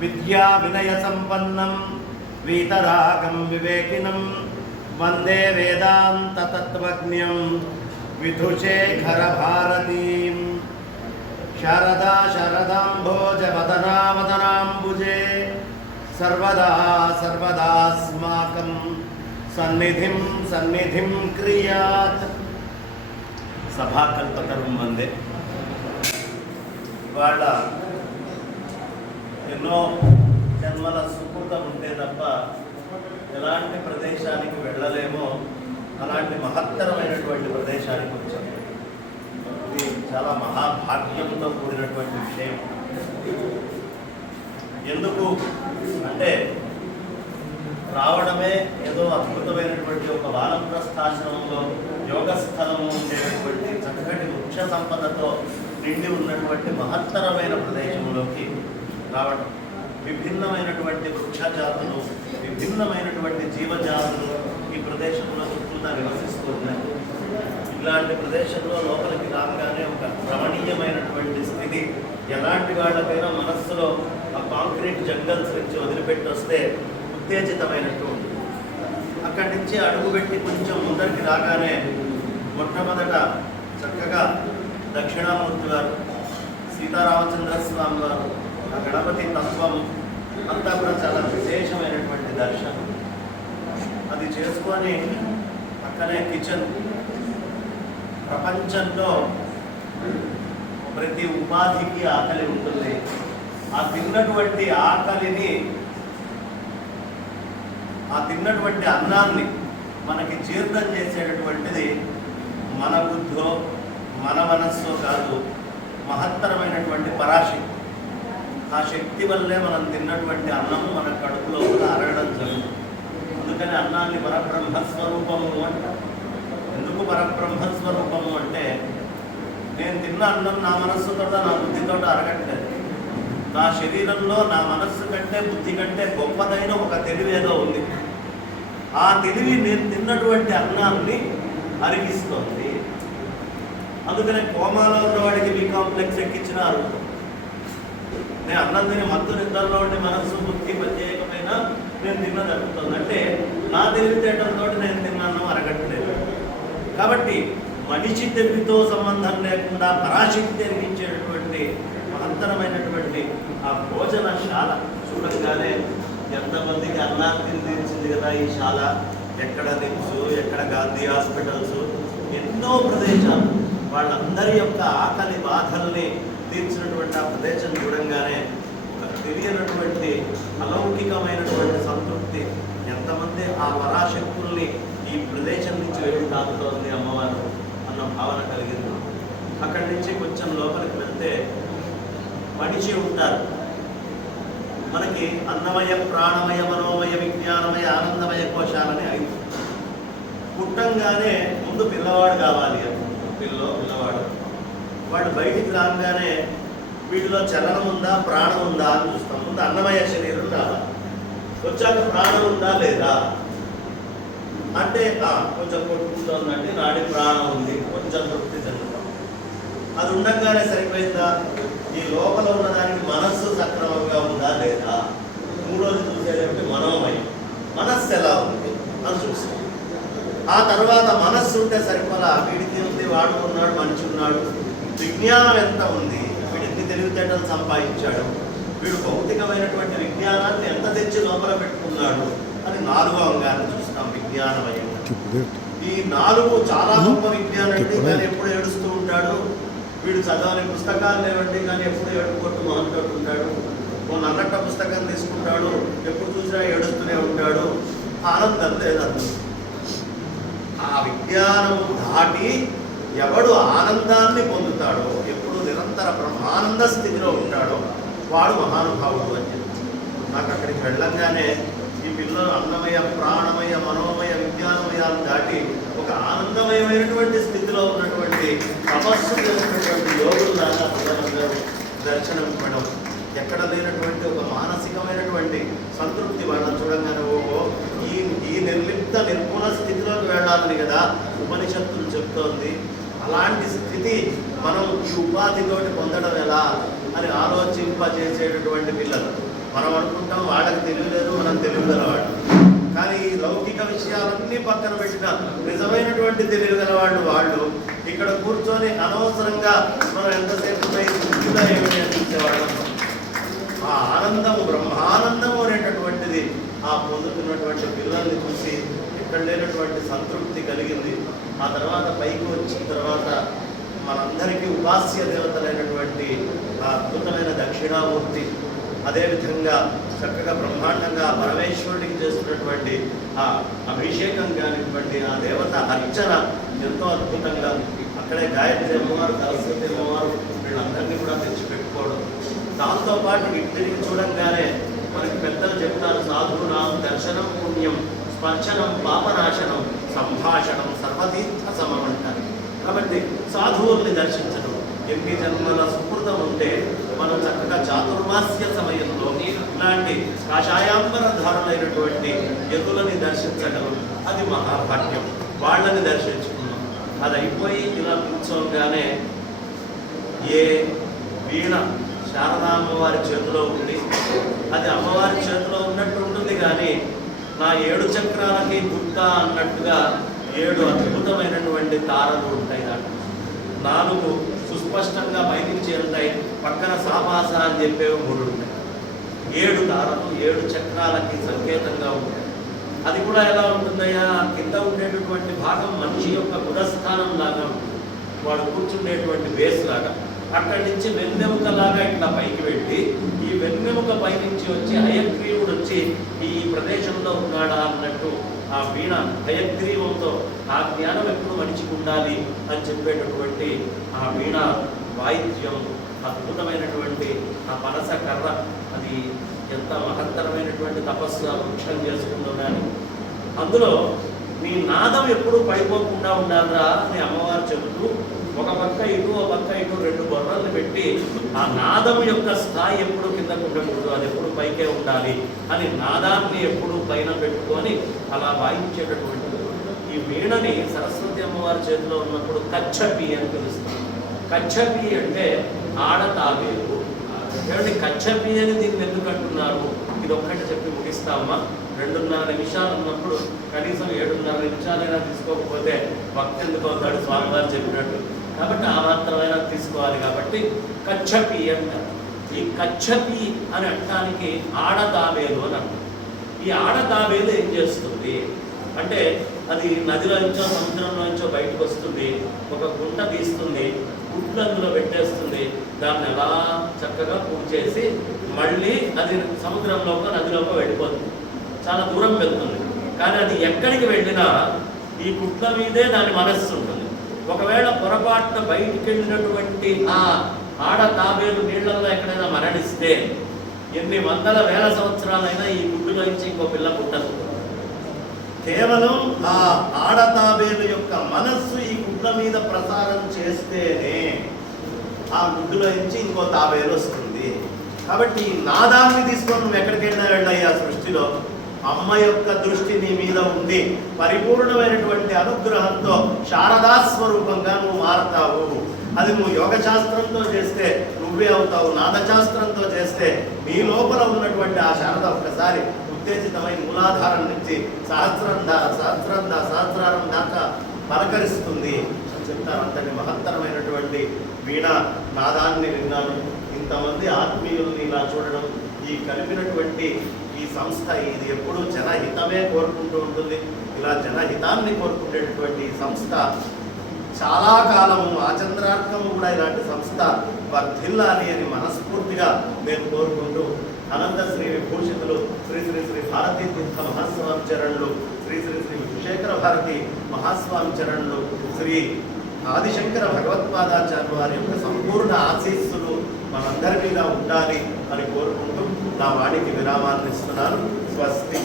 విద్యా వినయ సంపన్నం వీతరాగం వివేకినం వందే వేదాంత తత్వజ్ఞం విధుశేఖర భారతీం శారదా శరదాంభోజ వదనావదనాంబుజే సర్వదా సర్వదాస్మాకం సన్నిధిం సన్నిధిం క్రియాత్. సభాకల్పతరం వందే. ఇవాళ ఎన్నో జన్మల సుకృతం ఉంటే తప్ప ఎలాంటి ప్రదేశానికి వెళ్ళలేమో అలాంటి మహత్తరమైనటువంటి ప్రదేశానికి వచ్చాము. ఇది చాలా మహాభాగ్యంతో కూడినటువంటి విషయం. ఎందుకు అంటే రావడమే ఏదో అద్భుతమైనటువంటి ఒక వానప్రస్థాశ్రమంలో యోగస్థలము ఉండేటటువంటి చక్కటి వృక్ష సంపదతో నిండి ఉన్నటువంటి మహత్తరమైన ప్రదేశంలోకి రావడం. విభిన్నమైనటువంటి వృక్షజాతులు, విభిన్నమైనటువంటి జీవజాతులు ఈ ప్రదేశంలో చుట్టూతా నివసిస్తూ ఉన్నాయి. ఇలాంటి ప్రదేశంలో లోపలికి రాగానే ఒక రమణీయమైనటువంటి స్థితి. ఎలాంటి వాళ్ళకైనా మనస్సులో ఆ కాంక్రీట్ జంగల్స్ నుంచి వదిలిపెట్టి వస్తే ఉత్తేజితమైనట్టు ఉంటుంది. అక్కడి నుంచి అడుగుపెట్టి కొంచెం ముందరికి రాగానే మొట్టమొదట చక్కగా దక్షిణామూర్తి వారు, సీతారామచంద్ర స్వామి వారు, ఆ గణపతి తత్వం అంతా కూడా చాలా విశేషమైనటువంటి దర్శనం. అది చేసుకొని పక్కనే కిచెన్. ప్రపంచంలో ప్రతి ఉపాధికి ఆకలి ఉంటుంది. ఆ తిన్నటువంటి ఆకలిని, ఆ తిన్నటువంటి అన్నాన్ని మనకి జీర్ణం చేసేటటువంటిది మన బుద్ధో మన మనస్సో కాదు, మహత్తరమైనటువంటి పరాశక్తి. ఆ శక్తి వల్లే మనం తిన్నటువంటి అన్నము మన కడుపులో కూడా అరగడం జరుగుతుంది. అందుకని అన్నాన్ని పరబ్రహ్మస్వరూపము అంటారు. ఎందుకు పరబ్రహ్మస్వరూపము అంటే నేను తిన్న అన్నం నా మనస్సుతో నా బుద్ధితో అరగట్లేదు. నా శరీరంలో నా మనస్సు కంటే బుద్ధి కంటే గొప్పదైన ఒక తెలివి ఏదో ఉంది. ఆ తెలివి నేను తిన్నటువంటి అన్నాన్ని అరిగిస్తోంది. అందుకనే కోమాలో ఉన్నవాడికి బి కాంప్లెక్స్ ఎక్కించినారు. నేను అన్నం తిని మత్తు నిద్రలో ఉండి మనస్సు బుద్ధి ప్రత్యేకమైన నేను తిన్నది అరుగుతుంది. అంటే నా తెలివితేటలతో నేను తిన్నాను అరగట్లేదు. కాబట్టి మనిషి తెలివితో సంబంధం లేకుండా పరాశక్తి అనిపించేటటువంటి మహత్తరమైనటువంటి ఆ భోజనశాల చూడంగానే ఎంతమందికి అన్నాన్ని తీర్చింది కదా ఈ శాల. ఎక్కడ నిమ్స్, ఎక్కడ గాంధీ హాస్పిటల్స్, ఎన్నో ప్రదేశాలు వాళ్ళందరి యొక్క ఆకలి బాధల్ని తీర్చినటువంటి ఆ ప్రదేశం చూడంగానే ఒక తెలియనటువంటి అలౌకికమైనటువంటి సంతృప్తి. ఎంతమంది ఆ పరాశక్తుల్ని ఈ ప్రదేశం నుంచి వెళ్ళి తాకుతోంది అమ్మవారు అన్న భావన కలిగింది. అక్కడి నుంచి కొంచెం లోపలికి వెళ్తే మనిషి ఉంటారు. మనకి అన్నమయ, ప్రాణమయ, మనోమయ, విజ్ఞానమయ, ఆనందమయ కోశాలని 5. పుట్టంగానే ముందు పిల్లవాడు కావాలి అని, పిల్లవాడు వాడు బయటికి రాగానే వీటిలో చలనం ఉందా, ప్రాణం ఉందా అని చూస్తాం. ముందు అన్నమయ శరీరం రావాలి. వచ్చాక ప్రాణం ఉందా లేదా అంటే కొంచెం కొట్టుకుంటుందంటే నాడి ప్రాణం ఉంది, కొంచెం తృప్తి చెందుతాం. అది ఉండగానే సరిపోయిందా, ఈ లోపల ఉన్నదానికి మనస్సు సక్రమంగా ఉందా లేదా. 3వది చూసేదేమిటి మనోమయం, మనస్సు ఎలా ఉంది అని చూస్తాం. ఆ తర్వాత మనస్సు ఉంటే సరిపోలా, వీడికి ఉంది, వాడు ఉన్నాడు, మనిషి ఉన్నాడు, విజ్ఞానం ఎంత ఉంది, వీడికి తెలివితేటలు సంపాదించాడు, వీడు భౌతికమైనటువంటి విజ్ఞానాన్ని ఎంత తెచ్చి లోపల పెట్టుకున్నాడు అని 4వ అంగాన్ని చూస్తాం విజ్ఞానమయం. ఈ 4 చాలా గొప్ప విజ్ఞానం అండి. కానీ ఎప్పుడు ఏడుస్తూ ఉంటాడు, వీడు చదవని పుస్తకాలు లేవండి కానీ ఎప్పుడు ఏడుకొట్టు మొదలుపెట్టు ఉంటాడు. ఓ నన్నట్ట పుస్తకం తీసుకుంటాడు, ఎప్పుడు చూసినా ఏడుస్తూనే ఉంటాడు, ఆనందం లేదండి. ఆ విజ్ఞానం దాటి ఎవడు ఆనందాన్ని పొందుతాడో, ఎప్పుడు నిరంతర బ్రహ్మానంద స్థితిలో ఉంటాడో వాడు మహానుభావుడు అని చెప్పి నాకు అక్కడికి వెళ్ళంగానే ఈ పిల్లలు అన్నమయ, ప్రాణమయ, మనోమయ, విజ్ఞానమయాలు దాటి ఒక ఆనందమయమైనటువంటి స్థితిలో ఉన్నటువంటి తపస్సు చేసినటువంటి యోగుల్లాగా పిల్లలందరూ దర్శనం ఇవ్వడం, ఎక్కడ లేనటువంటి ఒక మానసికమైనటువంటి సంతృప్తి వాళ్ళని చూడంగానే ఓహో ఈ నిర్లిప్త నిర్గుణ స్థితిలోకి వెళ్ళాలని కదా ఉపనిషత్తులు చెప్తోంది. అలాంటి స్థితి మనం ఈ ఉపాధితోటి పొందడం ఎలా అని ఆలోచింపజేసేటటువంటి పిల్లలు. మనం అనుకుంటాం వాళ్ళకి తెలియలేదు, మనం తెలియగలవాడు. కానీ ఈ లౌకిక విషయాలన్నీ పక్కన పెట్టిన నిజమైనటువంటి తెలియగలవాళ్ళు వాళ్ళు ఇక్కడ కూర్చొని అనవసరంగా మనం ఎంతసేపు ఏమిటి అనిపించేవాళ్ళం. ఆ ఆనందము, బ్రహ్మానందము అనేటటువంటిది ఆ పొందుతున్నటువంటి పిల్లల్ని చూసి ఇక్కడ లేనటువంటి సంతృప్తి కలిగింది. ఆ తర్వాత పైకి వచ్చిన తర్వాత మనందరికీ ఉపాస్య దేవతలైనటువంటి ఆ అద్భుతమైన దక్షిణామూర్తి, అదేవిధంగా చక్కగా బ్రహ్మాండంగా పరమేశ్వరుడికి చేస్తున్నటువంటి ఆ అభిషేకం కానివ్వండి, ఆ దేవత అర్చన ఎంతో అద్భుతంగా, అక్కడే గాయత్రి అమ్మవారు, సరస్వతి అమ్మవారు వీళ్ళందరినీ కూడా తెచ్చిపెట్టుకోవడం. దాంతోపాటు ఇంటికి చూడంగానే మనకి పెద్దలు చెప్తారు, సాధునాం దర్శనం పుణ్యం, స్పర్శనం పాపనాశనం, సంభాషణం సర్వతీర్థ సమం అంటారు. కాబట్టి సాధువుల్ని దర్శించడం, ఎన్ని జన్మల సుకృతం ఉంటే మనం చక్కగా చాతుర్మాస్య సమయంలో ఇలాంటి కాషాయాంబరధారులైనటువంటి యతులని దర్శించగలం. అది మహాభాగ్యం. వాళ్ళని దర్శించుకున్నాం. అది అయిపోయి ఇలా కూర్చోగానే ఏ వీణ శారదా అమ్మవారి చేతిలో ఉండి, అది అమ్మవారి చేతిలో ఉన్నట్టు ఉంటుంది, కానీ నా 7 చక్రాలకి గుర్త అన్నట్టుగా 7 అద్భుతమైనటువంటి తారలు ఉంటాయి. దాంట్లో 4 సుస్పష్టంగా బయటికి చేరుతాయి, పక్కన సాపాస అని చెప్పేవి 3 ఉంటాయి. 7 తారలు 7 చక్రాలకి సంకేతంగా ఉంటాయి. అది కూడా ఎలా ఉంటుందయ్యా, కింద ఉండేటటువంటి భాగం మనిషి యొక్క బుధస్థానం లాగా ఉంటుంది, వాడు కూర్చుండేటువంటి బేస్ లాగా. అక్కడి నుంచి వెన్నెముకలాగా ఇట్లా పైకి వెళ్ళి, ఈ వెన్నెముక పైనుంచి వచ్చి హయగ్రీవుడు వచ్చి ఈ ప్రదేశంలో ఉన్నాడా అన్నట్టు ఆ వీణ హయగ్రీవంతో ఆ జ్ఞానం ఎప్పుడు మనిషికి ఉండాలి అని చెప్పేటటువంటి ఆ వీణ వాయిద్యం, అద్భుతమైనటువంటి ఆ పనస కర్ర, అది ఎంత మహత్తరమైనటువంటి తపస్సు ఆ వృక్షం చేసుకుందో. కానీ అందులో నీ నాదం ఎప్పుడు పడిపోకుండా ఉండాలిరా అని అమ్మవారు చెబుతూ ఒక పక్క ఇటు ఒక పక్క ఇటు 2 బొర్రల్ని పెట్టి ఆ నాదం యొక్క స్థాయి ఎప్పుడు కిందకు ఉండకూడదు, అది ఎప్పుడు పైకే ఉండాలి అని నాదాన్ని ఎప్పుడు పైన పెట్టుకొని అలా వాయించేటటువంటి ఈ వీణని సరస్వతి అమ్మవారి చేతిలో ఉన్నప్పుడు కచ్చపి అని పిలుస్తాం. కచ్చపి అంటే ఆడతాబేలు. ఏమంటే కచ్చపి అని దీన్ని ఎందుకు అంటున్నారు, ఇది ఒక్కటి చెప్పి ముగిస్తామా. 2.5 నిమిషాలు ఉన్నప్పుడు కనీసం 7.5 నిమిషాలైనా తీసుకోకపోతే భక్తి ఎందుకు అవుతాడు స్వామివారు చెప్పినట్టు. కాబట్టి ఆ మాత్రమైనా తీసుకోవాలి. కాబట్టి కచ్చపి అంటారు. ఈ కచ్చపి అని అనడానికి ఆడతాబేలు అని అంటారు. ఈ ఆడతాబేలు ఏం చేస్తుంది అంటే, అది నదిలో నుంచో సముద్రంలో నుంచో బయటకు వస్తుంది, ఒక గుంట తీస్తుంది, గుడ్లు అందులో పెట్టేస్తుంది, దాన్ని ఎలా చక్కగా పూజ చేసి మళ్ళీ అది సముద్రంలోకి నదిలోకి వెళ్ళిపోతుంది. చాలా దూరం వెళ్తుంది, కానీ అది ఎక్కడికి వెళ్ళినా ఈ గుడ్ల మీదే దాని మనస్సు ఉంటుంది. ఒకవేళ పొరపాటున బయటికి వెళ్ళినటువంటి ఆ ఆడ తాబేలు నీళ్లలో ఎక్కడైనా మరణిస్తే ఎన్ని వందల వేల సంవత్సరాలైనా ఈ గుడ్డులో నుంచి ఇంకో పిల్ల పుట్టదు. కేవలం ఆ ఆడతాబేలు యొక్క మనస్సు ఈ గుడ్ల మీద ప్రసారం చేస్తేనే ఆ గుడ్డులో నుంచి ఇంకో తాబేలు వస్తుంది. కాబట్టి ఈ నాదాన్ని తీసుకొని నువ్వు ఎక్కడికి వెళ్ళినా వెళ్ళయ్యా సృష్టిలో అమ్మ యొక్క దృష్టి నీ మీద ఉండి పరిపూర్ణమైనటువంటి అనుగ్రహంతో శారదా స్వరూపంగా నువ్వు మారతావు. అది నువ్వు యోగ శాస్త్రంతో చేస్తే నువ్వే అవుతావు, నాదశాస్త్రంతో చేస్తే నీ లోపల ఉన్నటువంటి ఆ శారద ఒక్కసారి ఉత్తేజితమైన మూలాధారం నుంచి సహస్రారం దాకా పలకరిస్తుంది అని చెప్తారు. అంతటి మహత్తరమైనటువంటి వీణ నాదాన్ని విన్నాను. ఇంతమంది ఆత్మీయుల్ని ఇలా చూడడం, ఈ కలిపినటువంటి ఈ సంస్థ ఇది ఎప్పుడూ జనహితమే కోరుకుంటూ ఉంటుంది. ఇలా జనహితాన్ని కోరుకునేటటువంటి సంస్థ చాలా కాలము ఆచంద్రార్కము కూడా ఇలాంటి సంస్థ వర్ధిల్లాలి అని మనస్ఫూర్తిగా నేను కోరుకుంటూ, అనంత శ్రీ విభూషితులు శ్రీ శ్రీ శ్రీ భారతీ తీర్థ మహాస్వామి చరణులు, శ్రీ శ్రీ శ్రీ విశేఖర భారతి మహాస్వామి చరణులు, శ్రీ ఆదిశంకర భగవత్పాదాచార్య వారి యొక్క సంపూర్ణ ఆశీస్సులు మనందరి మీద ఉండాలి అని కోరుకుంటూ నా వాడికి విరామాన్ని ఇస్తున్నాను. స్వస్తి.